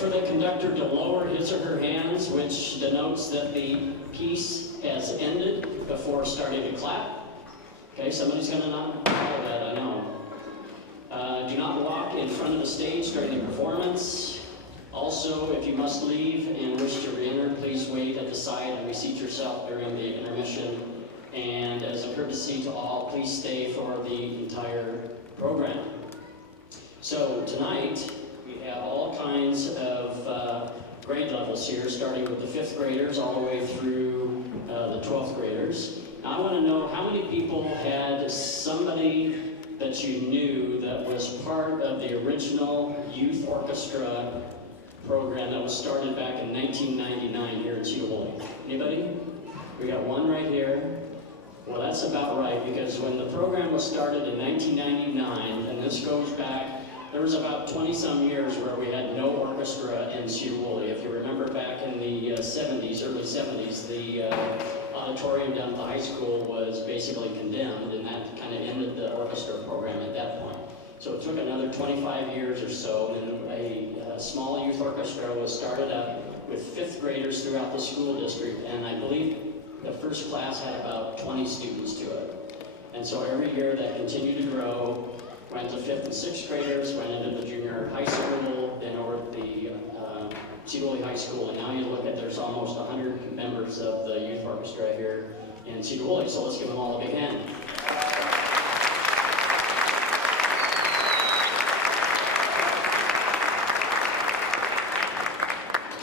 for the conductor to lower his or her hands, which denotes that the piece has ended before starting to clap. Okay, somebody's going to not follow that, I know. Do not walk in front of the stage during the performance. Also, if you must leave and wish to re-enter, please wait at the side and reseat yourself during the intermission. And as a courtesy to all, please stay for the entire program. So tonight, we have all kinds of grade levels here, starting with the 5th graders all the way through the 12th graders. Now, I want to know how many people had somebody that you knew that was part of the original youth orchestra program that was started back in 1999 here in Sedro-Woolley. Anybody? We got one right here. Well, that's about right, because when the program was started in 1999, and this goes back, there was about 20-some years where we had no orchestra in Sedro-Woolley. If you remember back in the 70s, early 70s, the auditorium down at the high school was basically condemned, and that kind of ended the orchestra program at that point. So it took another 25 years or so, and a small youth orchestra was started up with 5th graders throughout the school district, and I believe the first class had about 20 students to it. And so every year that continued to grow, went to 5th and 6th graders, went into the junior high school, then over at the Sedro-Woolley High School, and now you look at there's almost 100 members of the youth orchestra here in Sedro-Woolley, so let's give them all a big hand.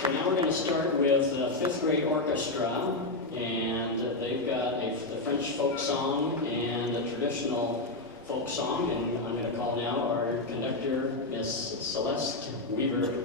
So now we're going to start with the 5th grade orchestra, and they've got the French folk song and the traditional folk song, and I'm going to call now our conductor, Miss Celeste Weaver.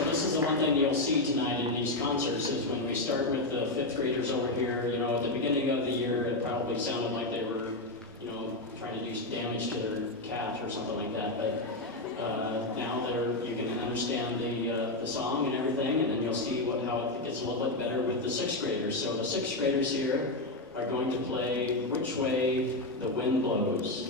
So this is the one thing you'll see tonight in these concerts is when we start with the fifth graders over here, you know, at the beginning of the year, it probably sounded like they were, you know, trying to do damage to their cat or something like that. But now you can understand the song and everything, and then you'll see how it gets a little bit better with the sixth graders. So the sixth graders here are going to play Which Way the Wind Blows.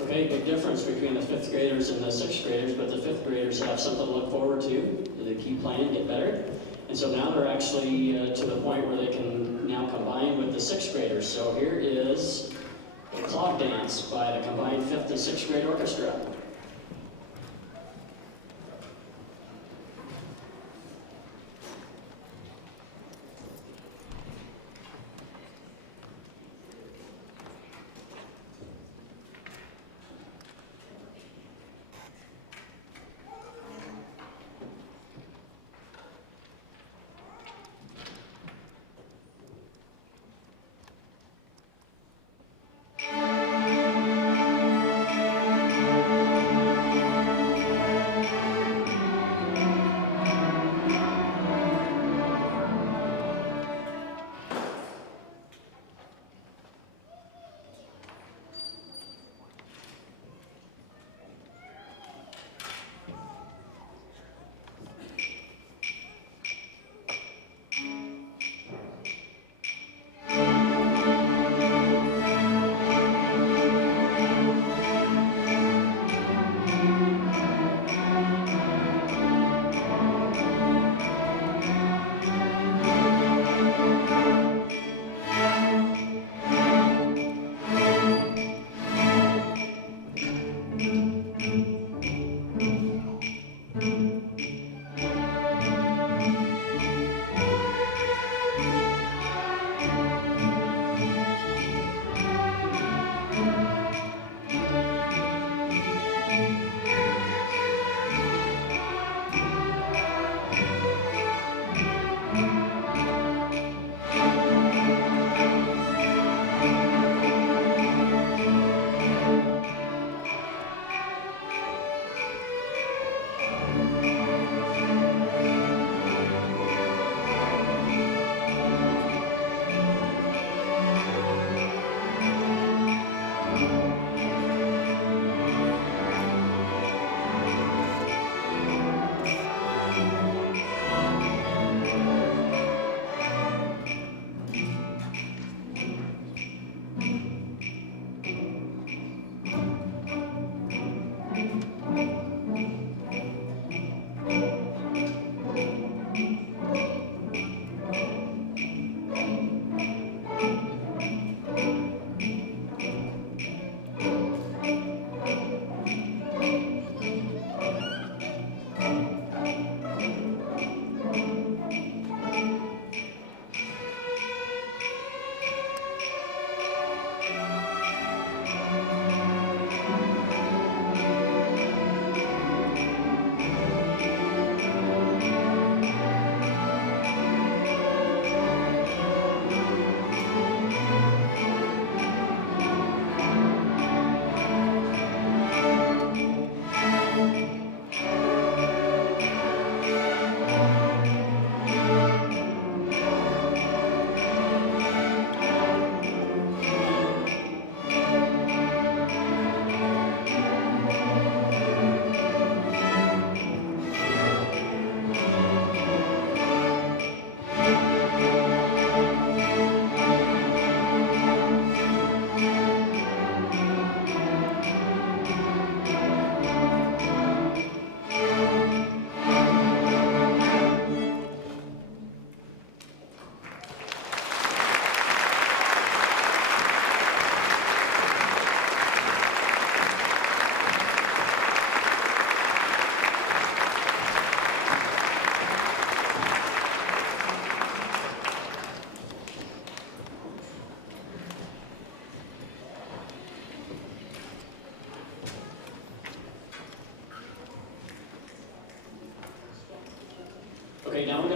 Okay, big difference between the fifth graders and the sixth graders, but the fifth graders have something to look forward to. They keep playing, get better. And so now they're actually to the point where they can now combine with the sixth graders. So here is the clog dance by the combined fifth and sixth grade orchestra.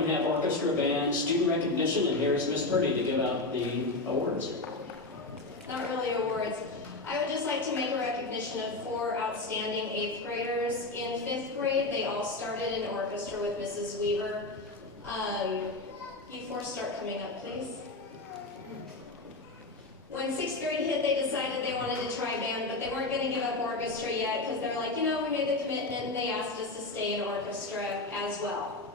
to have orchestra, band, student recognition, and here's Miss Purdy to give out the awards. Not really awards. I would just like to make a recognition of 4 outstanding 8th graders. In 5th grade, they all started in orchestra with Mrs. Weaver. You 4 start coming up, please. When 6th grade hit, they decided they wanted to try band, but they weren't going to give up orchestra yet because they were like, you know, we made the commitment. They asked us to stay in orchestra as well.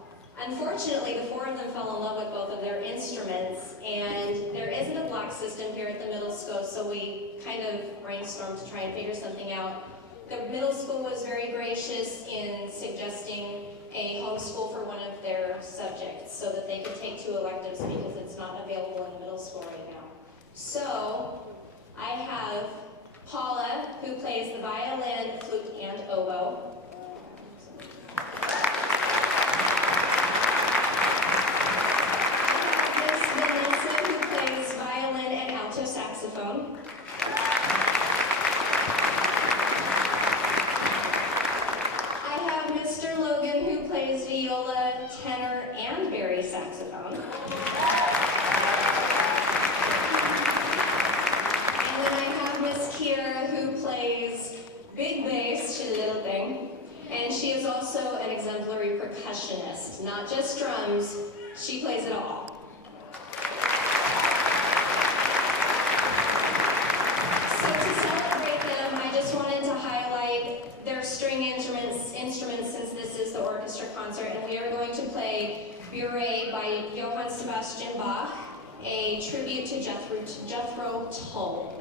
Unfortunately, the 4 of them fell in love with both of their instruments, and there isn't a block system here at the middle school, so we kind of brainstormed to try and figure something out. The middle school was very gracious in suggesting a homeschool for one of their subjects so that they could take 2 electives because it's not available in middle school right now. So, I have Paula, who plays the violin, flute, and oboe. Saxophone. I have Mr. Logan, who plays viola, tenor, and bass saxophone. And then I have Miss Kira, who plays big bass, she's a little thing, and she is also an exemplary percussionist, not just drums, she plays it all. Since this is the orchestra concert, and we are going to play Bridgette by Johann Sebastian Bach, a tribute to Jethro Tull.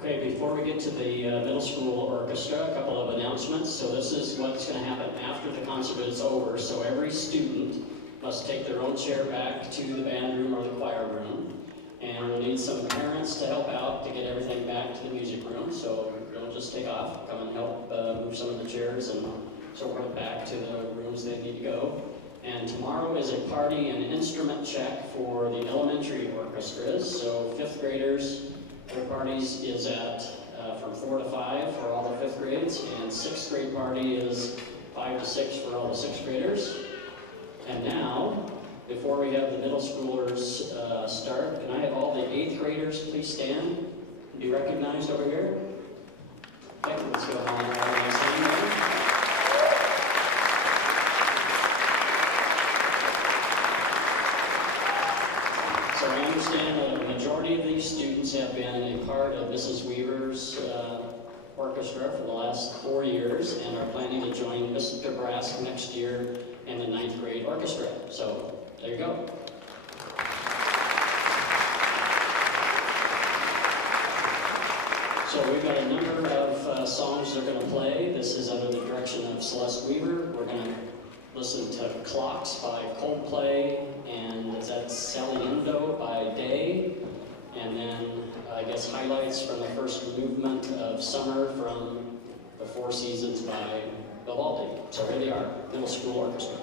Okay, before we get to the middle school orchestra, a couple of announcements. So this is what's going to happen after the concert is over. So every student must take their own chair back to the band room or the choir room. And we'll need some parents to help out to get everything back to the music room. So don't just take off. Come and help move some of the chairs and so forth back to the rooms they need to go. And tomorrow is a party and instrument check for the elementary orchestras. So 5th graders, their parties is at from 4 to 5 for all the 5th grades, and 6th grade party is 5 to 6 for all the 6th graders. And now, before we have the middle schoolers start, can I have all the 8th graders please stand and be recognized over here? Okay, let's go on and stand there. So I understand that a majority of these students have been a part of Mrs. Weaver's years and are planning to join Mr. Brask next year in the 9th grade orchestra. So there you go. So we've got a number of songs they're going to play. This is under the direction of Celeste Weaver. We're going to listen to Clocks by Coldplay, and is that Saliendo by Day, and then I guess highlights from the first movement of Summer from the Four Seasons by Vivaldi. So here they are, Middle School Orchestra.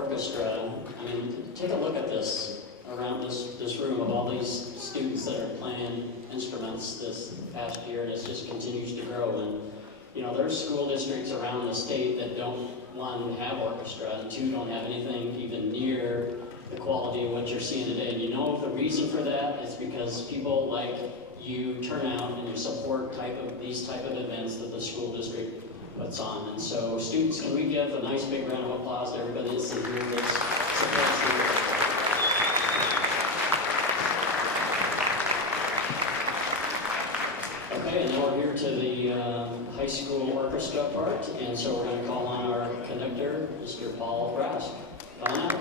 orchestra, I mean, take a look at this, around this room of all these students that are playing instruments this past year, and it just continues to grow. And, you know, there's school districts around the state that don't, one, have orchestra, and two, don't have anything even near the quality of what you're seeing today. And you know the reason for that is because people like you turn out and you support these type of events that the school district puts on. And so students, can we give a nice big round of applause to everybody that's in here that supports the Okay, and now we're here to the high school orchestra part, and so we're going to call on our conductor, Mr. Poul Brask. Come on up.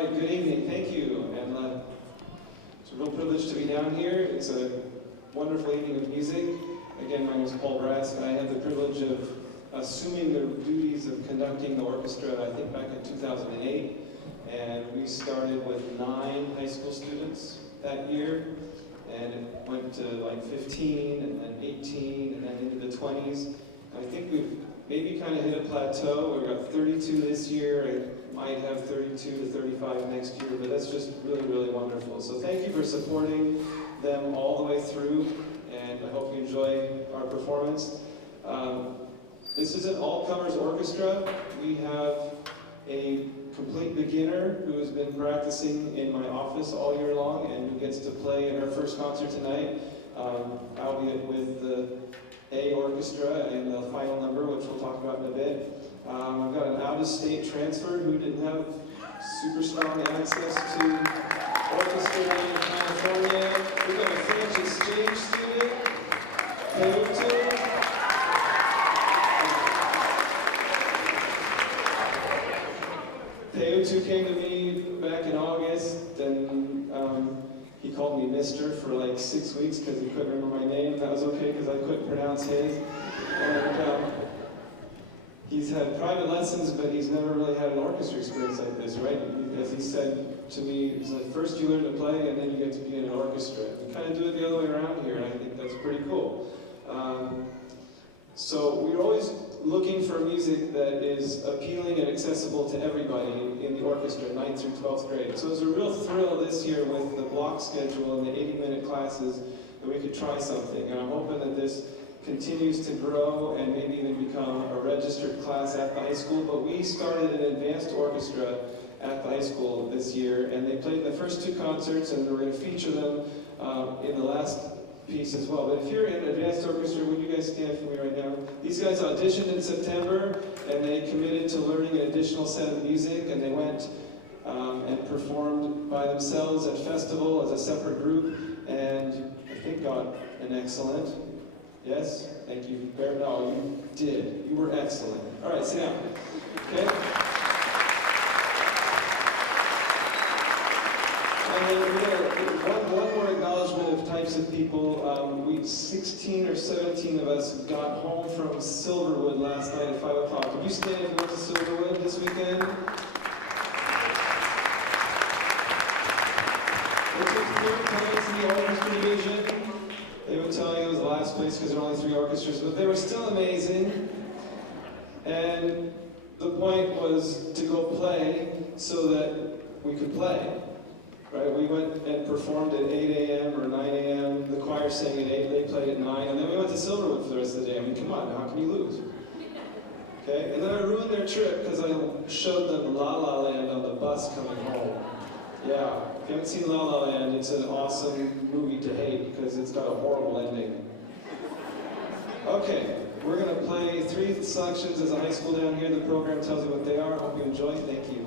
Good evening, thank you, and it's a real privilege to be down here. It's a wonderful evening of music. Again, my name is Poul Brask, and I had the privilege of assuming the duties of conducting the orchestra, I think back in 2008, and we started with 9 high school students that year, and it went to like 15, and then 18, and then into the 20s. I think we've maybe kind of hit a plateau. We've got 32 this year. I might have 32 to 35 next year, but that's just really, really wonderful. So thank you for supporting them all the way through, and I hope you enjoy our performance. This is an all-comers orchestra. We have a complete beginner who has been practicing in my office all year long and who gets to play in her first concert tonight, albeit with the A orchestra in the final number, which we'll talk about in a bit. I've got an out-of-state transfer who didn't have super strong access to orchestra in California. We've got a French exchange student, Poul came to me back in August, and he called me Mr. for like 6 weeks because he couldn't remember my name. That was okay because I couldn't pronounce his. And he's had private lessons, but he's never really had an orchestra experience like this, right? Because he said to me, he's like, first you learn to play and then you get to be in an orchestra. We kind of do it the other way around here, and I think that's pretty cool. So we're always looking for music that is appealing and accessible to everybody in the orchestra, 9th through 12th grade. So it was a real thrill this year with the block schedule and the 80-minute classes that we could try something. And I'm hoping that this continues to grow and maybe even become a registered class at the high school. But we started an advanced orchestra at the high school this year, and they played the first 2 concerts, and we're going to feature them in the last piece as well. But if you're in advanced orchestra, would you guys stand for me right now? These guys auditioned in September, and they committed to learning an additional set of music, and they went and performed by themselves at festival as a separate group, and I think got an excellent. Yes? Thank you. No, you did. You were excellent. All right, sit down. Okay? And one more acknowledgement of types of people. 16 or 17 of us got home from Silverwood last night at 5 o'clock. Did you stand if you went to Silverwood this weekend? They took 3rd place in the orchestra division. They would tell you it was the last place because there were only 3 orchestras, but they were still amazing. And the point was to go play so that we could play. Right? We went and performed at 8 a.m. or 9 a.m. The choir sang at 8, they played at 9, and then we went to Silverwood for the rest of the day. I mean, come on, how can you lose? Okay? And then I ruined their trip because I showed them La La Land on the bus coming home. Yeah, if you haven't seen La La Land, it's an awesome movie to hate because it's got a horrible ending. Okay, We're going to play 3 selections as a high school down here. The program tells you what they are. Hope you enjoy. Thank you.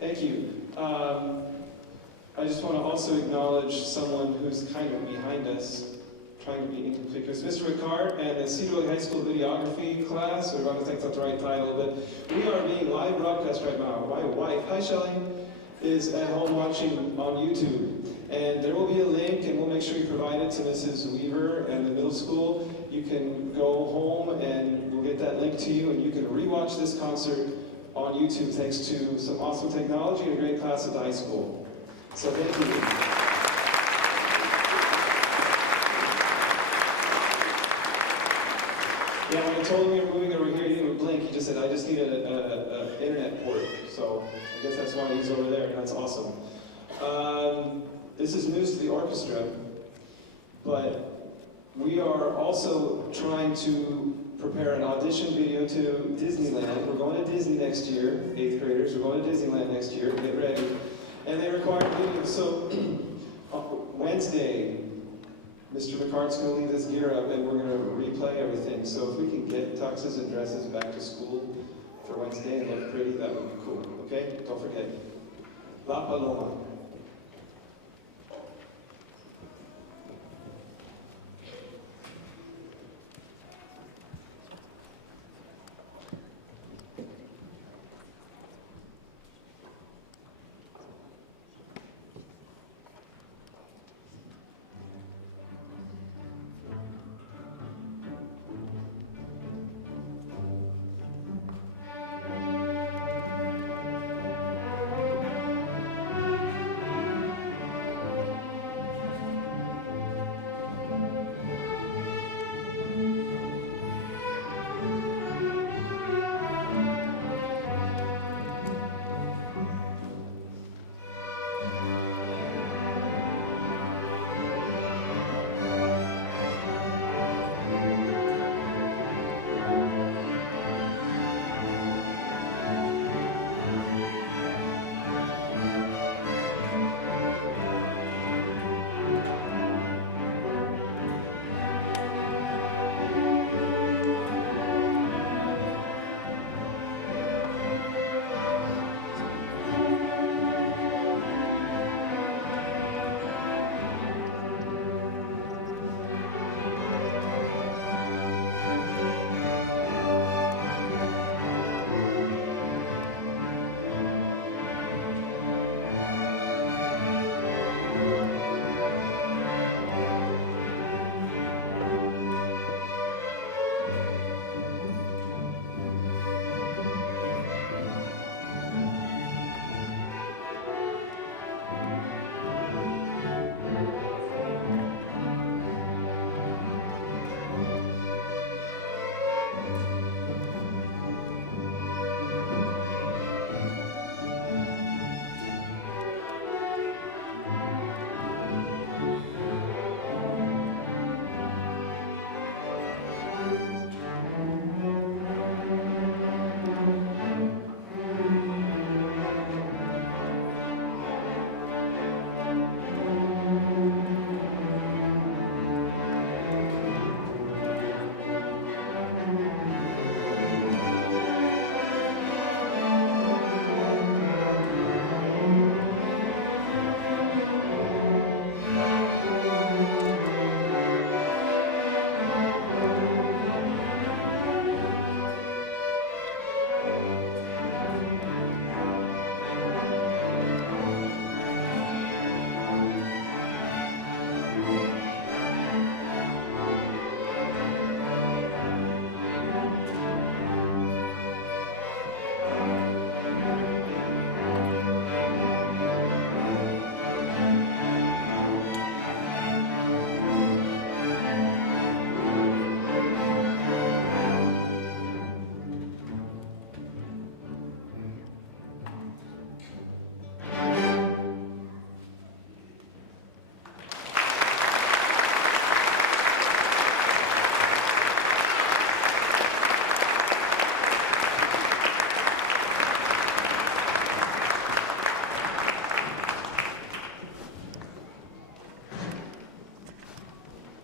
Thank you. I just want to also acknowledge someone who's kind of behind us, trying to be inconspicuous. Mr. McCartt and the Sedro-Woolley High School videography class, or I think that's the right title, but we are being live broadcast right now. My wife, hi Shelley, is at home watching on YouTube. And there will be a link, and we'll make sure you provide it to Mrs. Weaver and the middle school. You can go home, and we'll get that link to you, and you can rewatch this concert on YouTube thanks to some awesome technology and a great class at the high school. So thank you. Yeah, when I told him we were moving over here, he didn't even blink. He just said, I just need an internet port. So I guess that's why he's over there, and that's awesome. This is news to the orchestra, but We are also trying to prepare an audition video to Disneyland. We're going to Disney next year, 8th graders. We're going to Disneyland next year. Get ready. And they require videos. So Wednesday, Mr. McCart's going to leave this gear up and we're going to replay everything. So if we can get tuxes and dresses back to school for Wednesday and look pretty, that would be cool. Okay? Don't forget. La Paloma.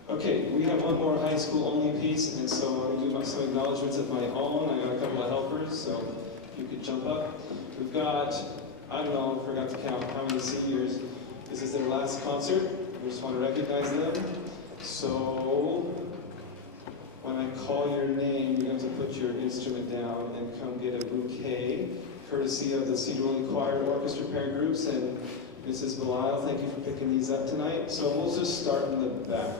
Okay, we have one more high school only piece, and so I'm going to do some acknowledgments of my own. I got a couple of helpers, so if you could jump up. We've got, I don't know, I forgot to count how many seniors. This is their last concert. We just want to recognize them. So, when I call your name, you have to put your instrument down and come get a bouquet, courtesy of the Sedro-Woolley Choir Orchestra Parent Groups and Mrs. Belial. Thank you for picking these up tonight. So we'll just start in the back.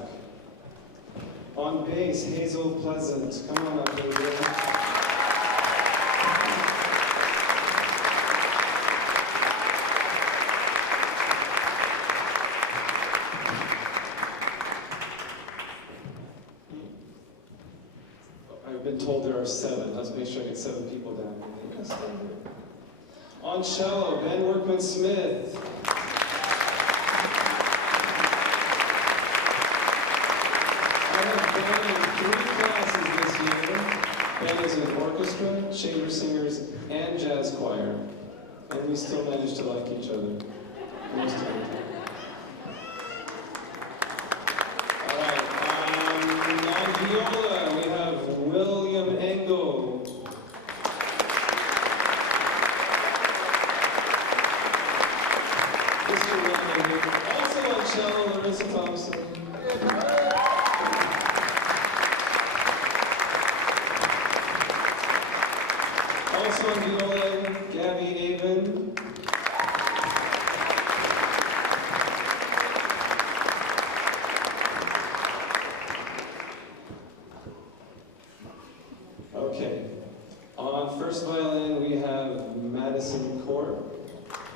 On bass, Hazel Pleasant. Come on up, Hazel. I've been told there are 7. Let's make sure I get 7 people down here. On cello, Ben Workman-Smith. On band in 3 classes this year. Band is an orchestra, chamber singers, and jazz choir. And we still manage to like each other most of the time. All right, on viola, we have William Engel. Mr. William Engel. Also on cello, Larissa Thompson. Also on viola, Gabby Avon. Okay. On first violin, we have Madison Court,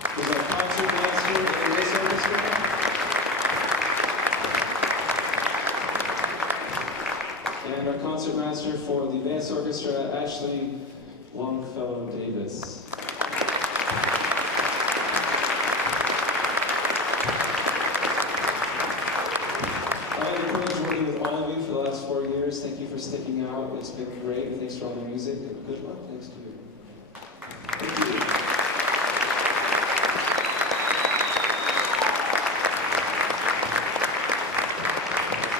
who's our concert master in this orchestra. And our concert master for the bass orchestra, Ashley Longfellow Davis. I had the privilege of working with all of you for the last 4 years. Thank you for sticking out. It's been great. Thanks for all the music. Good luck next year. Thank you.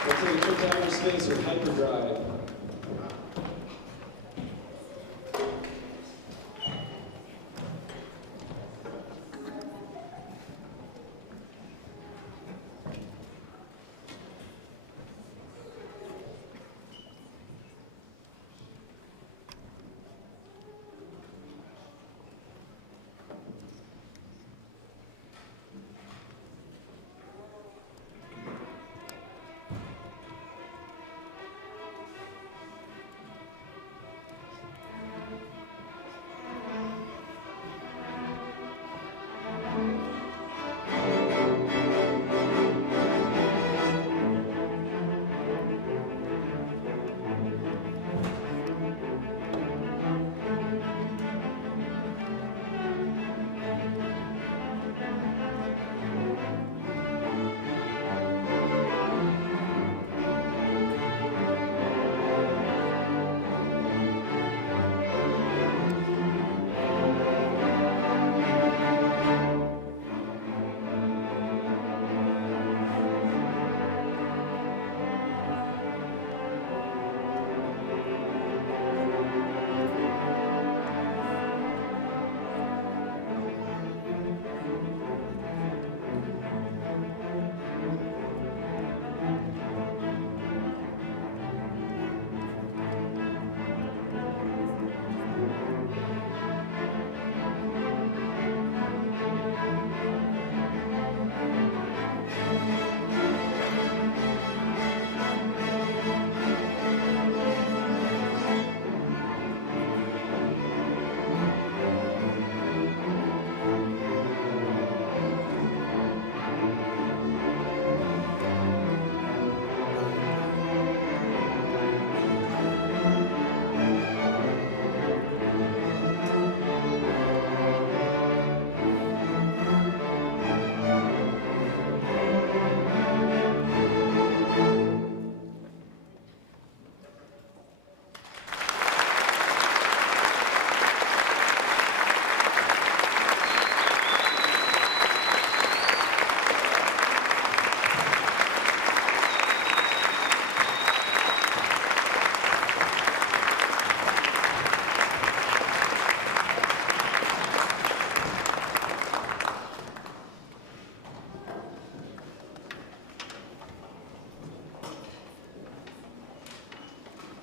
We'll take a trip to outer space with Hyperdrive.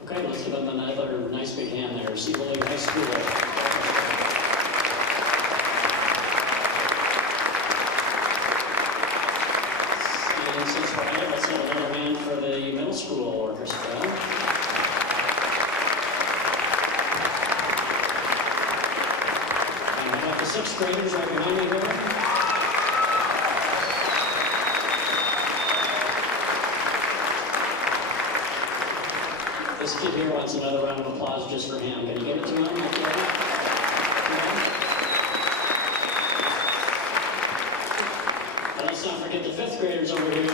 Okay, let's give them another nice big hand there. Sedro-Woolley High School. And since we're at it, let's have another hand for the middle school orchestra. And I got the 6th graders right behind me here. This kid here wants another round of applause just for him. Can you give it to him? Okay. And let's not forget the 5th graders over here.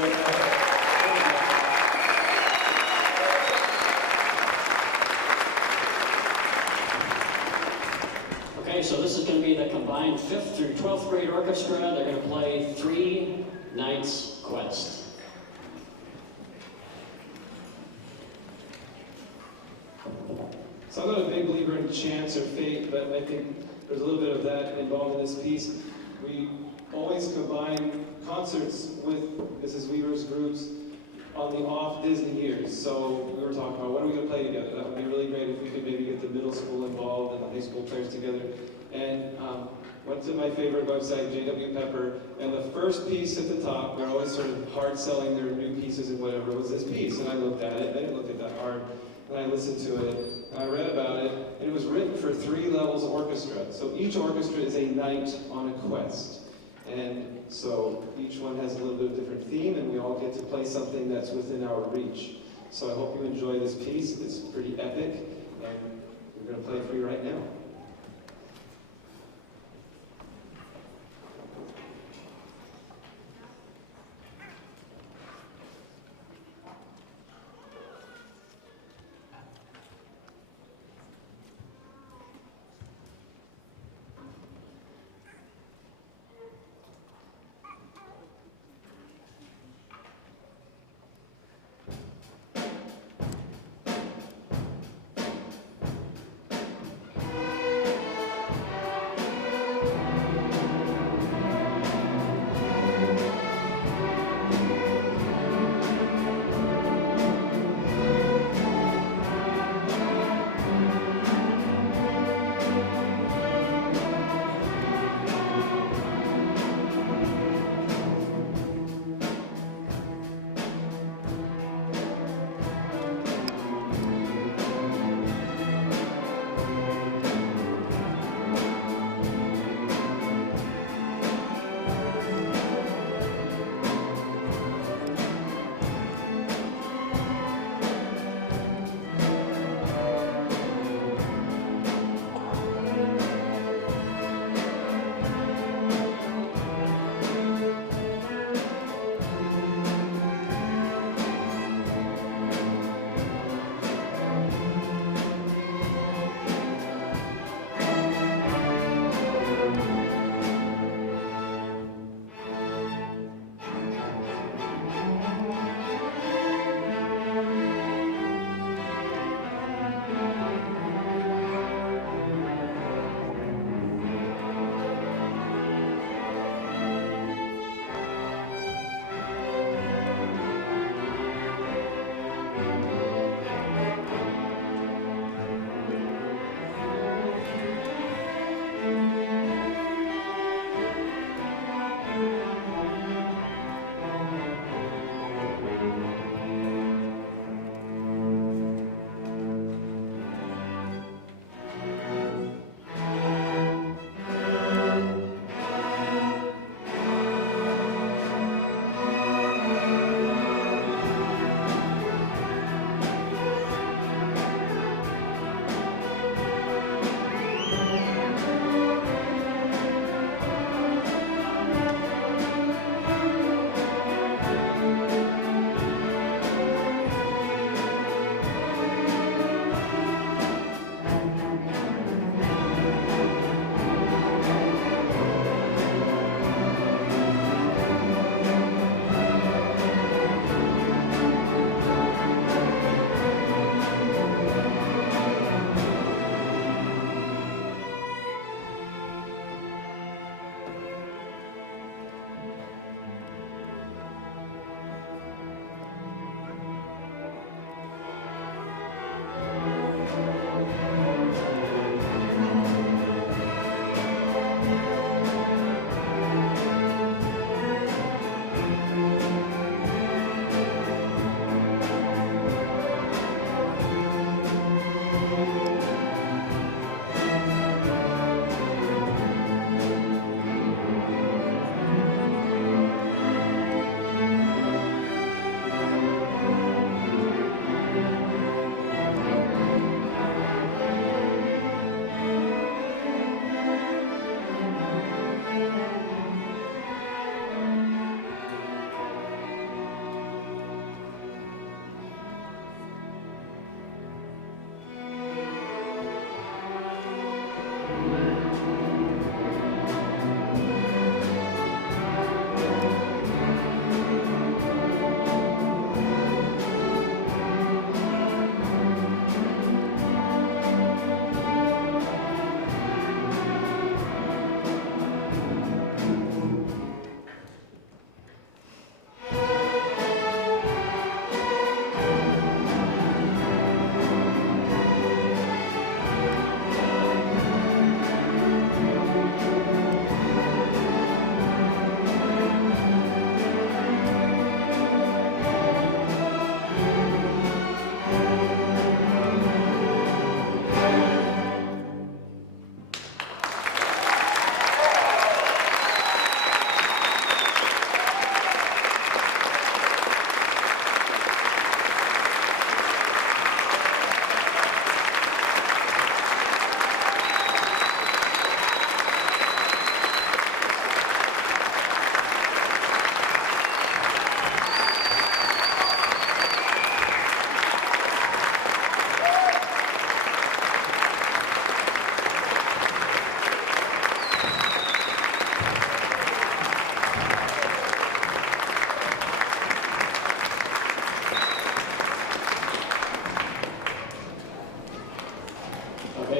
So I'm not a big believer in chance or fate, but I think there's a little bit of that involved in this piece. We always combine concerts with Mrs. Weaver's groups on the off-Disney years. So we were talking about, when are we going to play together? That would be really great if we could maybe get the middle school involved and the high school players together. And went to my favorite website, JW Pepper, and the first piece at the top, they're always sort of hard selling their new pieces and whatever, was this piece. And I looked at it, I didn't look at that hard, and I listened to it, and I read about it, and it was written for 3 levels of orchestra. So each orchestra is a knight on a quest. And so each one has a little bit of different theme, and we all get to play something that's within our reach. So I hope you enjoy this piece. It's pretty epic, and we're going to play it for you right now.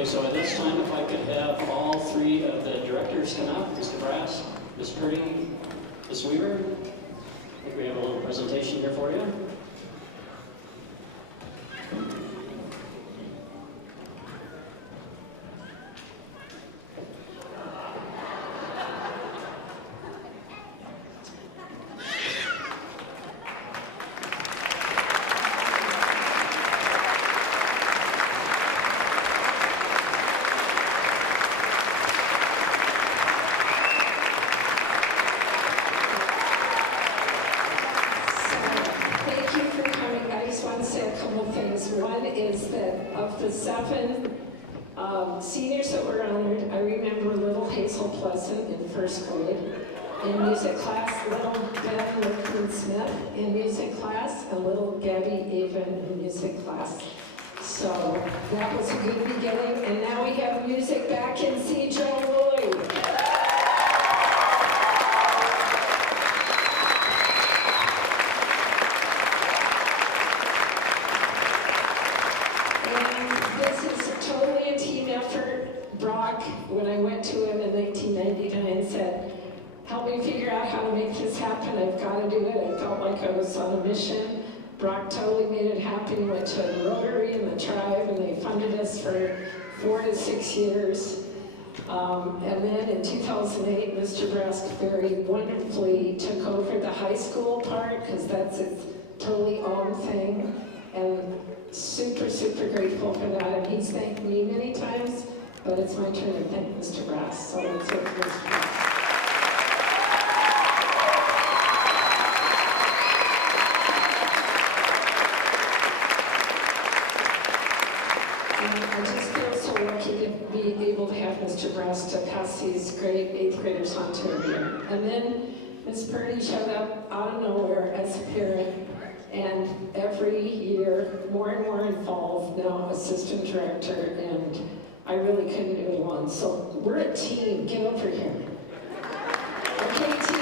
so at this time, if I could have all three of the directors come up, Mr. Brask, Ms. Purdy, Ms. Weaver. I think we have a little presentation here for you. Of the 7 seniors that were honored, I remember little Hazel Pleasant in first grade. In music class, little Ben Lickman Smith in music class, and little Gabby Avon in music class. So that was a good beginning, and now we have music back in Sedro-Woolley. When I went to him in 1999 and said, help me figure out how to make this happen, I've got to do it. I felt like I was on a mission. Brock totally made it happen. He went to Rotary and the Tribe, and they funded us for 4 to 6 years. And then in 2008, Mr. Brask very wonderfully took over the high school part, because that's its totally own thing. And super, super grateful for that. And he's thanked me many times. But it's my turn to thank Mr. Brask, so let's hear for Mr. Brask. And I just feel so lucky to be able to have Mr. Brask to pass these great 8th graders on to a year. And then Ms. Purdy showed up out of nowhere as a parent, and every year more and more involved, now assistant director, and I really couldn't do it alone. So we're a team. Get over here. Okay, team.